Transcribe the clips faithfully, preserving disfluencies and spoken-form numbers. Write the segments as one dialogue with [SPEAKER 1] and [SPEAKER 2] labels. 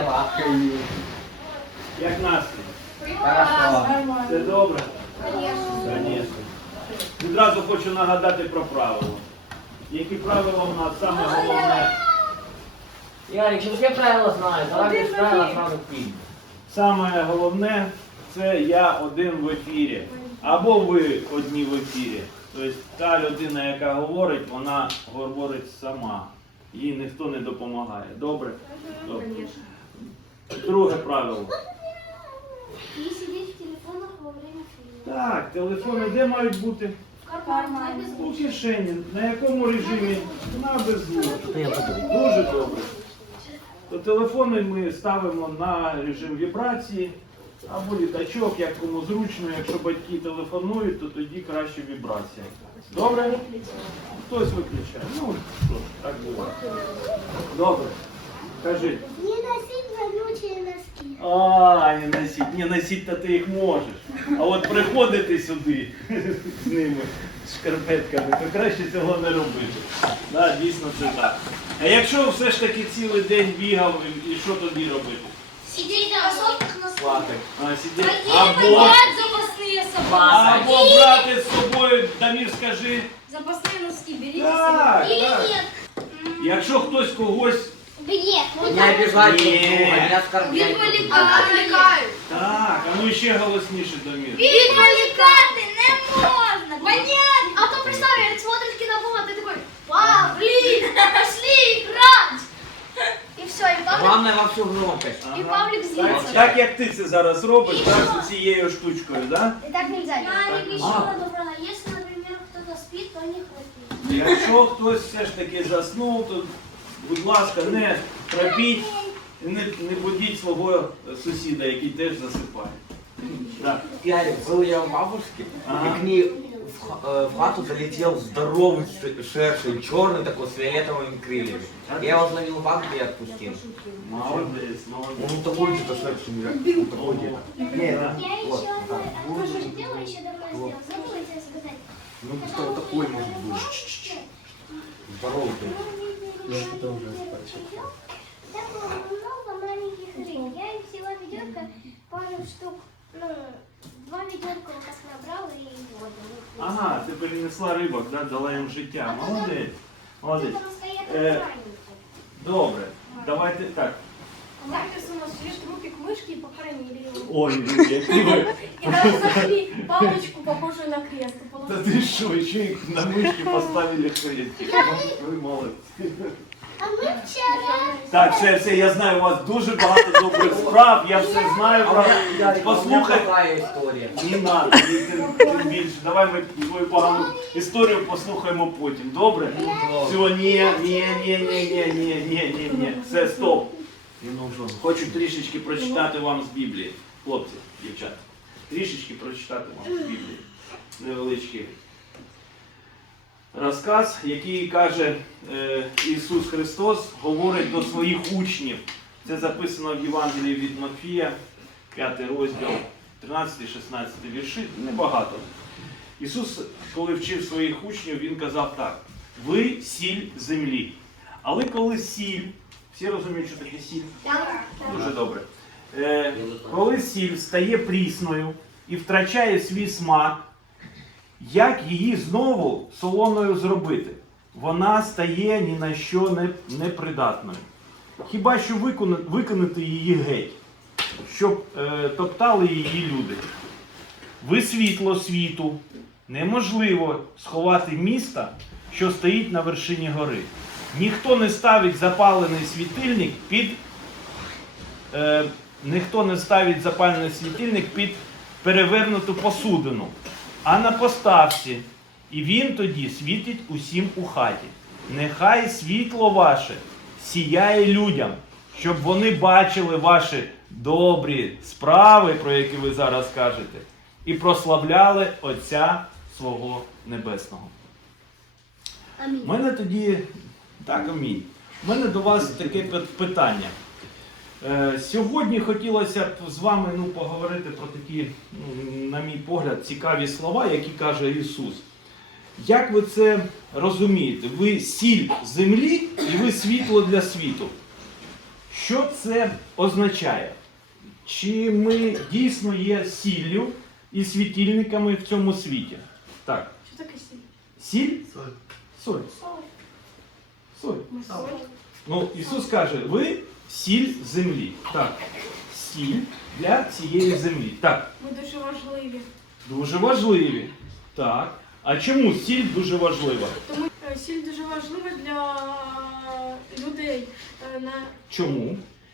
[SPEAKER 1] дела?
[SPEAKER 2] Як настрій?
[SPEAKER 1] Хорошо.
[SPEAKER 2] Все добре?
[SPEAKER 3] Конечно.
[SPEAKER 2] Звісно. Відразу хочу нагадати про правила. Які правила у нас саме головне?
[SPEAKER 1] Ярик, ты все правила знаешь, давай без правила сразу в фильм.
[SPEAKER 2] Саме головне це я один в ефірі. Або ви одні в ефірі. Тобто та людина, яка говорить, вона говорить сама. Їй ніхто не допомагає. Добре? Добре. Друге правило.
[SPEAKER 3] Не сидеть в телефонах во время фильма.
[SPEAKER 2] Так, телефони де мають бути?
[SPEAKER 3] В кармане.
[SPEAKER 2] У кишені. На якому режимі? На беззвучку.
[SPEAKER 1] Что я буду?
[SPEAKER 2] Дуже добре. То телефони ми ставимо на режим вібрації або літачок, як кому зручно. Якщо батьки телефонують, то тоді краще вібрація. Добре? Хтось виключає. Ну, що ж, так буває. Добре. Кажи.
[SPEAKER 3] Не носить вонючие носки.
[SPEAKER 2] А, не носить. Не носить-то ти їх можеш. А от приходити сюди з ними, з шкарпетками, то краще цього не робити. Да, дійсно це так. А якщо все ж таки цілий день бігав, і що тоді робити?
[SPEAKER 3] Сидеть на кроссовках носках.
[SPEAKER 1] Плакать.
[SPEAKER 2] А, сидіти.
[SPEAKER 3] Какие
[SPEAKER 2] Або,
[SPEAKER 3] бывают запасные собаки?
[SPEAKER 2] або брати з собою, Дамір, скажи.
[SPEAKER 3] Запасные носки берите
[SPEAKER 2] Так,
[SPEAKER 3] с собой. Или
[SPEAKER 2] так.
[SPEAKER 3] нет?
[SPEAKER 2] Якщо хтось когось.
[SPEAKER 3] Нет.
[SPEAKER 1] Не обижай друг
[SPEAKER 2] Нет.
[SPEAKER 1] друга, не оскорбляй друг друга.
[SPEAKER 3] Отвлекают.
[SPEAKER 2] Так, а ну ще голосніше, Дамір.
[SPEAKER 3] Відволікати не можна. Понятно. А то представь, Ярик смотрит кинопома, ты такой, вау, блин, пошли играть. И все, и Павлик,
[SPEAKER 1] Главное во всю громкость.
[SPEAKER 3] и Павлик
[SPEAKER 2] Так,
[SPEAKER 3] злится.
[SPEAKER 2] так як ти це зараз робиш, так, з цією штучкою, так?
[SPEAKER 3] И так нельзя. Ярик еще
[SPEAKER 2] А.
[SPEAKER 3] добрала. Если, например, кто-то спит, то не храпит.
[SPEAKER 2] Якщо хтось все ж таки заснув, то, будь ласка, не храпіть, і не, не будіть свого сусіда, який теж засипає. Так.
[SPEAKER 1] Ярик, был я у бабушки,
[SPEAKER 2] Ага.
[SPEAKER 1] и к ней в, х- э, в хату залетел здоровый ш- шершень, черный такой, с фиолетовыми крыльями. Я его словил в банке и отпустил.
[SPEAKER 2] Молодець, молодець.
[SPEAKER 1] Он такой где-то шершень, он такой где-то. Нет, да.
[SPEAKER 3] Я
[SPEAKER 1] Вот,
[SPEAKER 3] еще
[SPEAKER 1] да.
[SPEAKER 3] одно сделала, еще давно сделала. Забыла тебе сказать.
[SPEAKER 1] Ну кто такой может быть? Здоровый ты.
[SPEAKER 3] Там было много маленьких рыб. Я их взяла ведерко, пару штук, ну, два ведерка вот так набрала и воду.
[SPEAKER 2] Ага, ти перенесла рибок, да? Дала їм життя. Молодець. Молодець.
[SPEAKER 3] Там стоят
[SPEAKER 2] Э,
[SPEAKER 3] маленькие.
[SPEAKER 2] Добре. Давайте так.
[SPEAKER 4] Маркус у нас свежий трупик мышки и похоронили его.
[SPEAKER 2] Ой, які ви.
[SPEAKER 4] И даже нашли палочку, похожую на крест. и
[SPEAKER 2] Та
[SPEAKER 4] положили.
[SPEAKER 2] ти що, ще їх на мишки поставили хрестики. Ви молодці.
[SPEAKER 3] А мы вчера...
[SPEAKER 2] Так, все, все, я знаю, у вас дуже багато добрих справ, я все знаю.
[SPEAKER 1] А у
[SPEAKER 2] Про...
[SPEAKER 1] меня, Ярик, а у меня
[SPEAKER 2] Послухай,
[SPEAKER 1] плохая история.
[SPEAKER 2] не надо, тим, тим більше. Давай ми твою погану історію послухаємо потім. Добре? Все, ні, ні, ні, ні, ні, ні, ні, ні, ні. Все, стоп.
[SPEAKER 1] Не нужен.
[SPEAKER 2] Хочу трішечки прочитати вам з Біблії. Хлопці, дівчата. Трішечки прочитати вам з Біблії. Невеличкий розказ, який каже е, Ісус Христос, говорить до своїх учнів. Це записано в Євангелії від Матфія, п'ятий розділ, тринадцятий-шістнадцятий вірші, небагато. Ісус, коли вчив своїх учнів, Він казав так: ви сіль землі. Але коли сіль, всі розуміють, що таке сіль? Дуже добре. Е, коли сіль стає прісною і втрачає свій смак, як її знову солоною зробити? Вона стає ні на що не, непридатною. Хіба що виконати, викинути її геть, щоб е, топтали її люди. Ви світло світу. Неможливо сховати міста, що стоїть на вершині гори. Ніхто не ставить запалений світильник під е, ніхто не ставить запалений світильник під перевернуту посудину, а на поставці, і він тоді світить усім у хаті. Нехай світло ваше сіяє людям, щоб вони бачили ваші добрі справи, про які ви зараз кажете, і прославляли Отця свого Небесного.
[SPEAKER 3] Аминь.
[SPEAKER 2] У мене тоді, так, амінь. У мене до вас таке пи- питання. Е, сьогодні хотілося б з вами ну, поговорити про такі, ну, на мій погляд, цікаві слова, які каже Ісус. Як ви це розумієте? Ви сіль землі і ви світло для світу. що це означає? Чи ми дійсно є сіллю і світильниками в цьому світі? Так.
[SPEAKER 4] Що таке сіль?
[SPEAKER 2] Сіль? Соль. Соль.
[SPEAKER 4] Ми соль.
[SPEAKER 2] Ну, Ісус каже, ви сіль землі. Так. Сіль для цієї землі. Так.
[SPEAKER 4] Ми дуже важливі.
[SPEAKER 2] Дуже важливі. Так. А чому сіль дуже важлива?
[SPEAKER 4] Тому е, сіль дуже важлива для людей. Е, на-
[SPEAKER 2] Чому?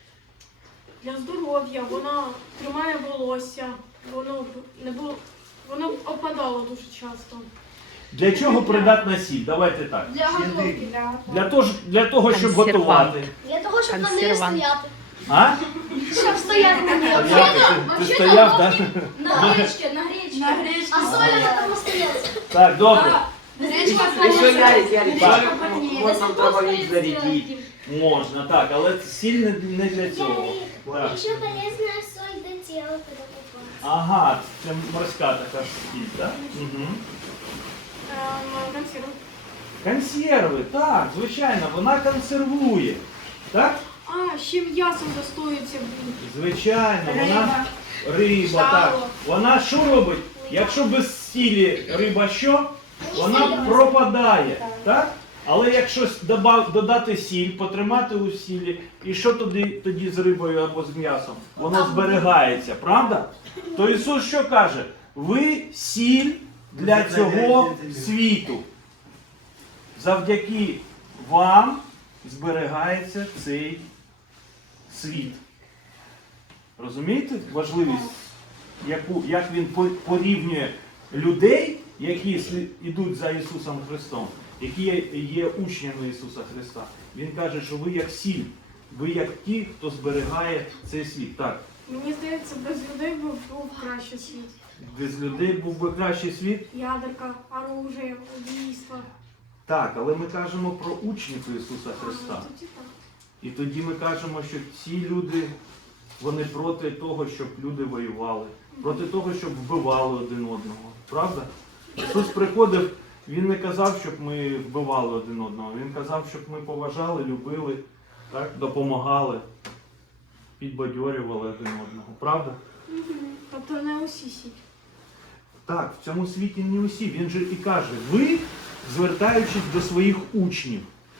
[SPEAKER 4] Для здоров'я. Вона тримає волосся. Воно б не було. Воно б опадало дуже часто.
[SPEAKER 2] Для чого придатна сіль? Давайте так.
[SPEAKER 4] Для готовки. Для...
[SPEAKER 2] Для того, ж- для того щоб
[SPEAKER 5] Консервант.
[SPEAKER 2] готувати.
[SPEAKER 3] Для того, щоб на неї
[SPEAKER 5] Консервант.
[SPEAKER 3] стояти.
[SPEAKER 2] А?
[SPEAKER 3] Щоб стояти на неї.
[SPEAKER 2] Стояти? Ти, ти стояв, так?
[SPEAKER 3] На гречці, на гречці.
[SPEAKER 4] На гречці.
[SPEAKER 3] А соль вона там остається.
[SPEAKER 2] Так, добре.
[SPEAKER 3] Гречка
[SPEAKER 1] Еще Ярик, Ярик,
[SPEAKER 2] Так.
[SPEAKER 1] Ярик, вот нам травовик зарядить.
[SPEAKER 2] Можна, так, але сіль не, не для цього. Так.
[SPEAKER 3] Еще полезная соль для тела, когда попала.
[SPEAKER 2] Ага, це морська така сіль, так? Угу.
[SPEAKER 4] Ем, консерви.
[SPEAKER 2] Консерви, так, звичайно, вона консервує. Так?
[SPEAKER 4] А, ще м'ясом достоюється будуть.
[SPEAKER 2] Звичайно, вона
[SPEAKER 4] Риба.
[SPEAKER 2] риба,
[SPEAKER 4] Сало.
[SPEAKER 2] так. Вона що робить? Якщо без сілі риба що? Вона пропадає. Так? Але якщо добав- додати сіль, потримати у сілі, і що тоді, тоді з рибою або з м'ясом? Воно зберігається, правда? То Ісус що каже? Ви сіль для цього світу. Завдяки вам зберігається цей світ. Розумієте важливість, яку, як він по- порівнює людей, які слід- йдуть за Ісусом Христом, які є, є учнями Ісуса Христа. Він каже, що ви як сіль, ви як ті, хто зберігає цей світ. Так,
[SPEAKER 4] Мені здається, без людей був, був кращий світ.
[SPEAKER 2] без людей був би кращий світ.
[SPEAKER 4] Ядерка, оружие, убійства.
[SPEAKER 2] Так, але ми кажемо про учнів Ісуса Христа.
[SPEAKER 4] А, ну, тоді так.
[SPEAKER 2] І тоді ми кажемо, що ці люди, вони проти того, щоб люди воювали, проти того, щоб вбивали один одного. Правда? Ісус приходив, Він не казав, щоб ми вбивали один одного. Він казав, щоб ми поважали, любили, так? Допомагали, підбадьорювали один одного. Правда?
[SPEAKER 4] Тобто не усі сіль.
[SPEAKER 2] Так, в цьому світі не усі. Він же і каже, ви, звертаючись до своїх учнів.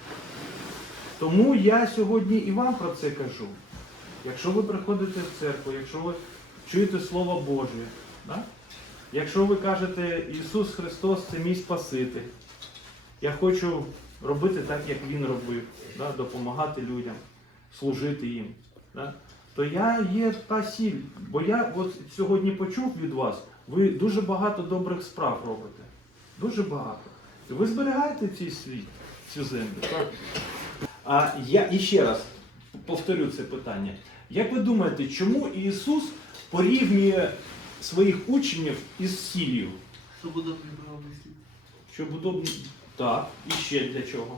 [SPEAKER 2] Тому я сьогодні і вам про це кажу. Якщо ви приходите в церкву, якщо ви чуєте Слово Боже, да? Якщо ви кажете, Ісус Христос – це мій Спаситель, я хочу робити так, як Він робив, да? Допомагати людям, служити їм, да? То я є та сіль. Бо я от сьогодні почув від вас, ви дуже багато добрих справ робите. Дуже багато. І ви зберігаєте цей світ, цю землю. Так? А я іще раз повторю це питання. Як ви думаєте, чому Ісус порівнює своїх учнів із сіллю?
[SPEAKER 1] Чтобы удобно было мыслить.
[SPEAKER 2] Щоб удобно. Так, і ще для чого?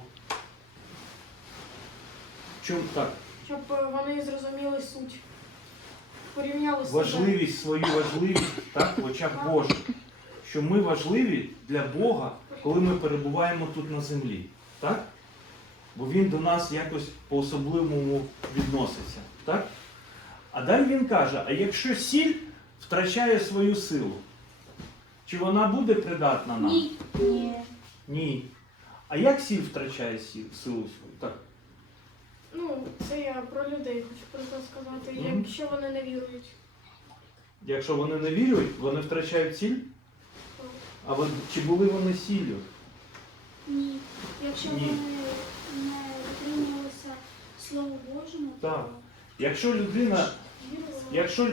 [SPEAKER 2] Чому так?
[SPEAKER 4] Щоб е, вони зрозуміли суть. Порівняли себе.
[SPEAKER 2] Важливість, свою важливість так, в очах Божих. Що ми важливі для Бога, коли ми перебуваємо тут на землі. Так? Бо Він до нас якось по-особливому відноситься. Так? А далі він каже, а якщо сіль втрачає свою силу, чи вона буде придатна нам?
[SPEAKER 3] Ні. Ні.
[SPEAKER 2] Ні. А як сіль втрачає сіль, силу свою? Так.
[SPEAKER 4] Ну, це я про людей хочу про це сказати.
[SPEAKER 2] Мгм.
[SPEAKER 4] Якщо вони не вірують.
[SPEAKER 2] Якщо вони не вірують, вони втрачають сіль? А ви- чи були вони сіллю?
[SPEAKER 6] Ні. Якщо
[SPEAKER 2] Ні.
[SPEAKER 6] вони не дотримувалися Слову Божому,
[SPEAKER 2] Так.
[SPEAKER 6] то
[SPEAKER 2] Якщо людина,
[SPEAKER 6] вірували.
[SPEAKER 2] якщо,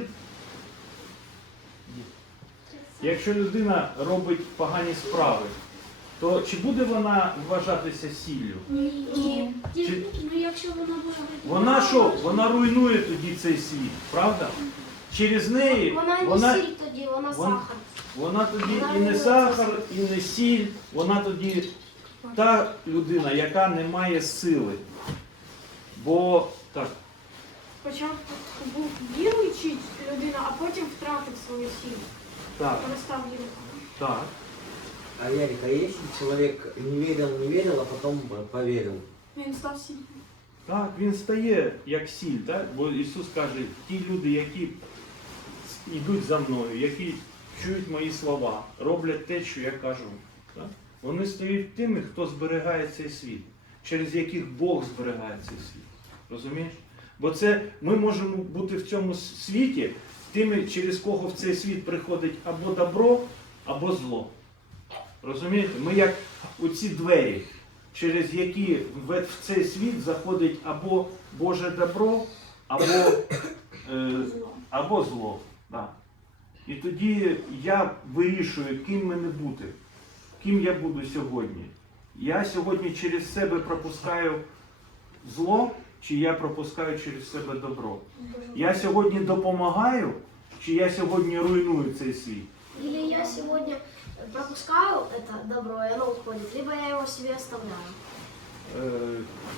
[SPEAKER 2] якщо людина робить погані справи, то чи буде вона вважатися сіллю?
[SPEAKER 6] Ні. Ні.
[SPEAKER 2] Чи-
[SPEAKER 6] Тільки, ну, якщо вона буде
[SPEAKER 2] Вона що? Вона руйнує тоді цей світ, правда? Через неї
[SPEAKER 3] Вона не
[SPEAKER 2] вона,
[SPEAKER 3] сіль тоді, вона
[SPEAKER 2] вона-
[SPEAKER 3] сахар.
[SPEAKER 2] вона тоді і не сахар, і не сіль, вона тоді та людина, яка не має сили. Бо так,
[SPEAKER 4] Спочатку був віруючий людина, а потім втратив свою силу.
[SPEAKER 2] так,
[SPEAKER 4] Перестав вірити.
[SPEAKER 2] так.
[SPEAKER 1] А Ярик, а если человек не верил, не верил, а потом э, поверил?
[SPEAKER 4] Він став сильним.
[SPEAKER 2] Так, він стає як сіль, так? Бо Ісус каже, ті люди, які йдуть за мною, які чують мої слова, роблять те, що я кажу, так? Вони стають тими, хто зберігає цей світ, через яких Бог зберігає цей світ. Розумієш? Бо це ми можемо бути в цьому світі тими, через кого в цей світ приходить або добро, або зло. Розумієте? Ми як оці двері, через які в цей світ заходить або Боже добро, або, е, або зло. Да. І тоді я вирішую, ким мене бути, ким я буду сьогодні. Я сьогодні через себе пропускаю зло, чи я пропускаю через себе добро? Я сьогодні допомагаю, чи я сьогодні руйную цей світ?
[SPEAKER 5] Или я сегодня пропускаю это добро, и оно уходит, либо я его себе оставляю.
[SPEAKER 2] Е,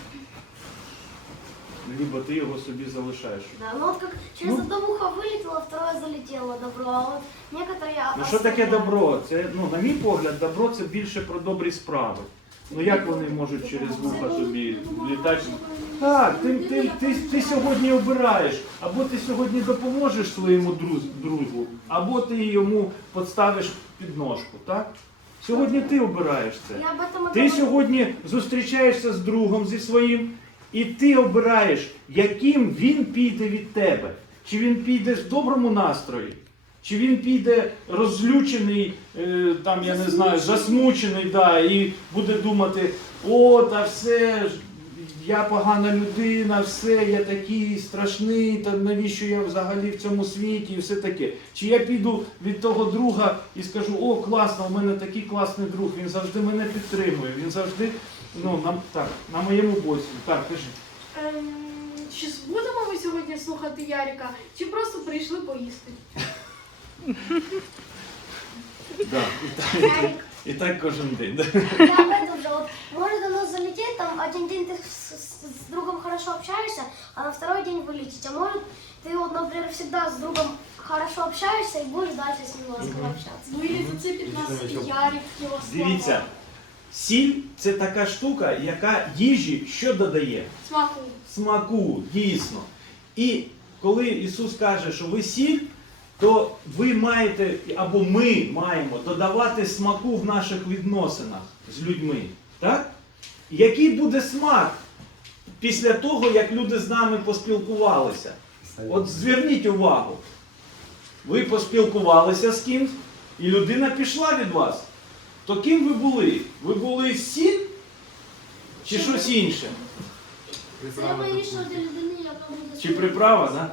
[SPEAKER 2] либо ти його собі залишаєш.
[SPEAKER 5] Да, ну вот как через
[SPEAKER 2] Ну.
[SPEAKER 5] одно ухо вылетело, второе залетело добро, а вот некоторые я
[SPEAKER 2] Ну що таке
[SPEAKER 5] оставляю.
[SPEAKER 2] добро? Це, ну, на мій погляд, добро це більше про добрі справи. Ну як вони можуть через вуха тобі літати? Так, ти, ти, ти, ти сьогодні обираєш, або ти сьогодні допоможеш своєму друз- другу, або ти йому підставиш підножку, так? Сьогодні ти обираєш це.
[SPEAKER 5] Я об этом и
[SPEAKER 2] Ти
[SPEAKER 5] говорю.
[SPEAKER 2] сьогодні зустрічаєшся з другом, зі своїм, і ти обираєш, яким він піде від тебе. Чи він піде в доброму настрої, чи він піде розлючений, е, там, я не знаю, засмучений, да, і буде думати, о, та все, ж, я погана людина, все, я такий страшний, та навіщо я взагалі в цьому світі і все таке. Чи я піду від того друга і скажу, о, класно, у мене такий класний друг, він завжди мене підтримує, він завжди, ну, на, так, на моєму боці. Так, кажи.
[SPEAKER 4] Ем, чи будемо ми сьогодні слухати Ярика, чи просто прийшли поїсти?
[SPEAKER 2] Да, і, так, і так кожен день. Да.
[SPEAKER 5] Я об этом же, вот, может оно залететь, там один день ты с, с- с другом хорошо общаешься, а на второй день вылететь. А может ты вот, например, всегда с другом хорошо общаешься и будешь дальше с ним ласково общаться.
[SPEAKER 4] Ну і зацепить нас Ярик, його слова.
[SPEAKER 2] Дивіться, сіль це така штука, яка їжі що додає?
[SPEAKER 4] Смаку.
[SPEAKER 2] Смаку, дійсно. І коли Ісус каже, що ви сіль, то ви маєте, або ми маємо додавати смаку в наших відносинах з людьми. Так? Який буде смак після того, як люди з нами поспілкувалися? От зверніть увагу. Ви поспілкувалися з кимсь, і людина пішла від вас. То ким ви були? Ви були сіль чи щось інше?
[SPEAKER 6] Це я вирішила для людини, яка буде
[SPEAKER 2] Чи приправа, да?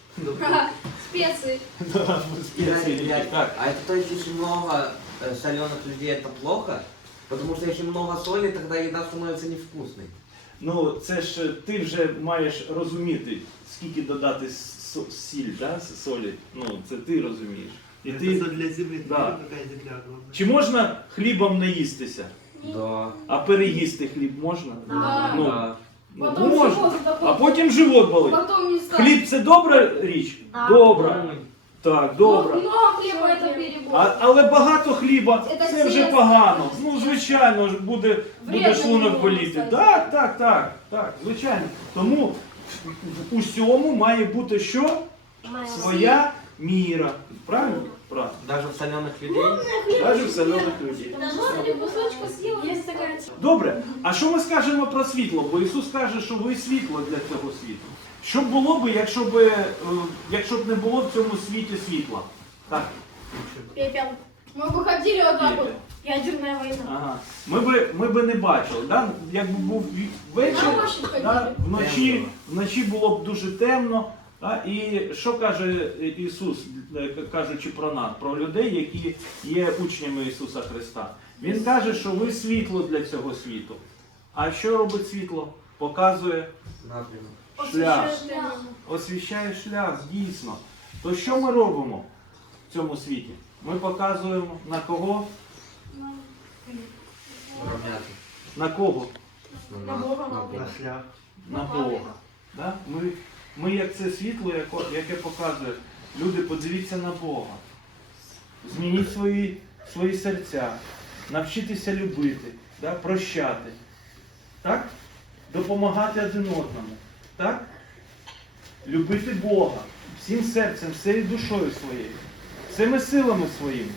[SPEAKER 6] спеції.
[SPEAKER 2] Да, специи. Так.
[SPEAKER 1] А это то есть, если много соленых людей, это плохо? Потому что если много соли, тогда еда становится невкусной.
[SPEAKER 2] Ну, це ж ти вже маєш розуміти, скільки додати со- сіль, да, с- солі. Ну, це ти розумієш. І
[SPEAKER 7] Это
[SPEAKER 2] ти...
[SPEAKER 7] всё для земли,
[SPEAKER 2] Да.
[SPEAKER 7] какая земля огромная.
[SPEAKER 2] Чи можна хлібом наїстися?
[SPEAKER 1] Да.
[SPEAKER 2] А переїсти хліб можна?
[SPEAKER 5] Да.
[SPEAKER 2] Ну,
[SPEAKER 1] Да.
[SPEAKER 2] ну,
[SPEAKER 6] Потім
[SPEAKER 2] можна.
[SPEAKER 6] живот такой.
[SPEAKER 2] А потім живот болить.
[SPEAKER 6] Потом не станет.
[SPEAKER 2] Хліб це добра річ?
[SPEAKER 5] Да.
[SPEAKER 2] Добра. Так, добра.
[SPEAKER 6] Много хлеба это перебор.
[SPEAKER 2] А, але багато хліба
[SPEAKER 6] Це
[SPEAKER 2] це вже
[SPEAKER 6] всі
[SPEAKER 2] погано.
[SPEAKER 6] всі
[SPEAKER 2] Ну, звичайно, ж буде, буде
[SPEAKER 6] Вредно
[SPEAKER 2] шлунок
[SPEAKER 6] йому,
[SPEAKER 2] боліти.
[SPEAKER 6] кстати.
[SPEAKER 2] Так, так, так, так, звичайно. Тому в усьому має бути що?
[SPEAKER 5] Моя
[SPEAKER 2] Своя міра. Правильно? Правильно.
[SPEAKER 1] Даже в соленых людей.
[SPEAKER 2] Навіть в солених людей.
[SPEAKER 6] Три кусочка съела.
[SPEAKER 4] Є така
[SPEAKER 2] Добре, а що ми скажемо про світло? Бо Ісус каже, що ви світло для цього світу. Що б було б, якщо б, е, якщо б не було в цьому світі світла? Так.
[SPEAKER 4] пепел.
[SPEAKER 6] Мы бы ходили вот так вот.
[SPEAKER 4] Ядерна війна.
[SPEAKER 2] Ага. Ми би, ми би не бачили, да? Якби був ві- вечір,
[SPEAKER 6] На ощупь ходили.
[SPEAKER 2] да? вночі, вночі було б дуже темно. Да? І що каже Ісус, е, кажучи про нас, про людей, які є учнями Ісуса Христа? Він каже, що ви світло для цього світу. А що робить світло? Показує
[SPEAKER 1] Напрямок.
[SPEAKER 2] шлях.
[SPEAKER 4] Освіщає
[SPEAKER 2] Освіщає шлях, дійсно. То що ми робимо в цьому світі? Ми показуємо на кого?
[SPEAKER 1] Равняться.
[SPEAKER 2] На кого?
[SPEAKER 1] Ну,
[SPEAKER 4] На Бога.
[SPEAKER 1] на
[SPEAKER 7] На шлях.
[SPEAKER 2] На Бога. Да? Ми, ми як це світло, яко- яке показує, люди, подивіться на Бога. Змініть свої, свої серця, навчитися любити, да? Прощати. Так? допомагати один одному. Так? Любити Бога всім серцем, всією душою своєю, всіми силами своїми.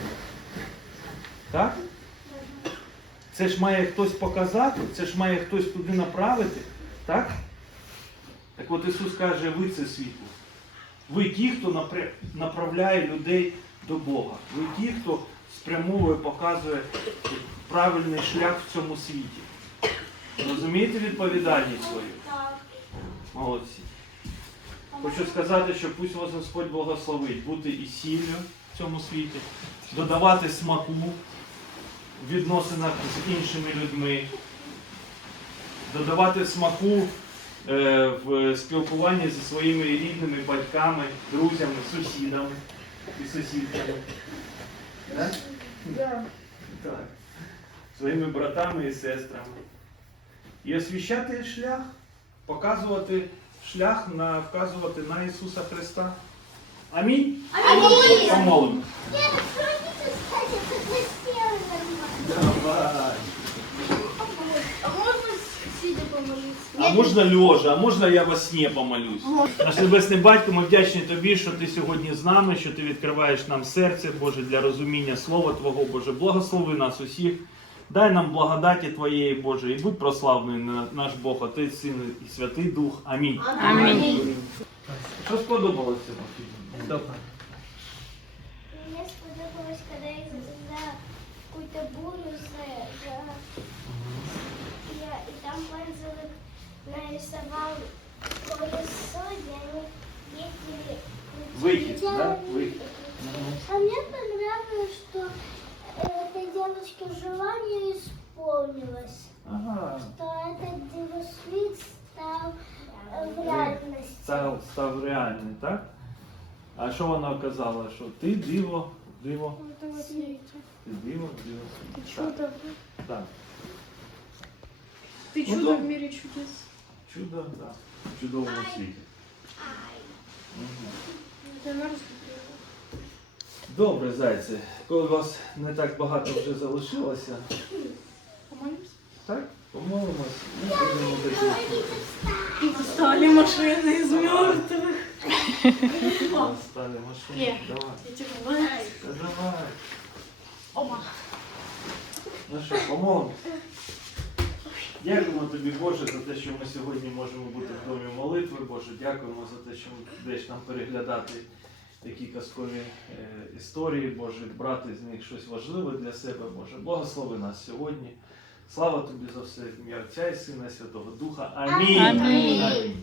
[SPEAKER 2] Так? Це ж має хтось показати, це ж має хтось туди направити. Так? Так от Ісус каже, ви це світло. Ви ті, хто напря- направляє людей до Бога. Ви ті, хто спрямовує, показує правильний шлях в цьому світі. Розумієте відповідальність свою? Молодці. Хочу сказати, що пусть вас Господь благословить бути і сіллю в цьому світі, додавати смаку в відносинах з іншими людьми, додавати смаку е, в спілкуванні зі своїми рідними, батьками, друзями, сусідами і сусідками. Так?
[SPEAKER 4] Да.
[SPEAKER 2] Так. Своїми братами і сестрами. І освіщати шлях, показувати шлях, на, вказувати на Ісуса Христа. Амінь?
[SPEAKER 3] Аминь.
[SPEAKER 2] Помолимо.
[SPEAKER 3] Нет, хранитель, кстати, это красиво.
[SPEAKER 2] Давай.
[SPEAKER 6] А можно сидя помолиться?
[SPEAKER 2] А можна льожа, а можна я во сні помолюсь? Наш Небесний Батько, ми вдячні Тобі, що Ти сьогодні з нами, що Ти відкриваєш нам серце, Боже, для розуміння Слова Твого, Боже. Благослови нас усіх. Дай нам благодаті Твоєї, Боже, і будь прославлений наш Бог, Отець, Син і Святий Дух. Амінь.
[SPEAKER 6] Аминь.
[SPEAKER 2] Що сподобалося цьому фільму?
[SPEAKER 1] Добре.
[SPEAKER 3] Мне сподобалось, когда их за какую-то бурю, за, за... Я, и там Пензелик нарисовал колесо, и они ездили...
[SPEAKER 2] Вихід, так? Вихід.
[SPEAKER 3] А мне понравилось, что этой девочке желание исполнилось,
[SPEAKER 2] Ага.
[SPEAKER 3] что этот девосвит стал э, в реальности.
[SPEAKER 2] Став, став реальний, так? А що вона казала? Що ти диво, диво, ти диво, диво. Так. Так.
[SPEAKER 4] Ты
[SPEAKER 2] Ну,
[SPEAKER 4] чудо
[SPEAKER 2] да.
[SPEAKER 4] в мире чудес.
[SPEAKER 2] Чудо, так. В чудовому світі. Мгм.
[SPEAKER 4] Это мерзко.
[SPEAKER 2] Добре, зайці. Коли вас не так багато вже залишилося,
[SPEAKER 4] Помолимся?
[SPEAKER 2] так? Помолимось і будемо до кінця.
[SPEAKER 4] Стали машины из мертвых.
[SPEAKER 2] Стали машини. Давай. Та давай.
[SPEAKER 4] Ома.
[SPEAKER 2] Ну що, помолимось. Дякуємо тобі, Боже, за те, що ми сьогодні можемо бути в домі молитви. Боже, дякуємо за те, що даєш нам переглядати такі казкові е, історії, Боже, брати з них щось важливе для себе, Боже. Благослови нас сьогодні. Слава тобі за все, в ім'я Отця і Сина і Святого Духа. Амінь.
[SPEAKER 6] Амінь.
[SPEAKER 2] Амінь.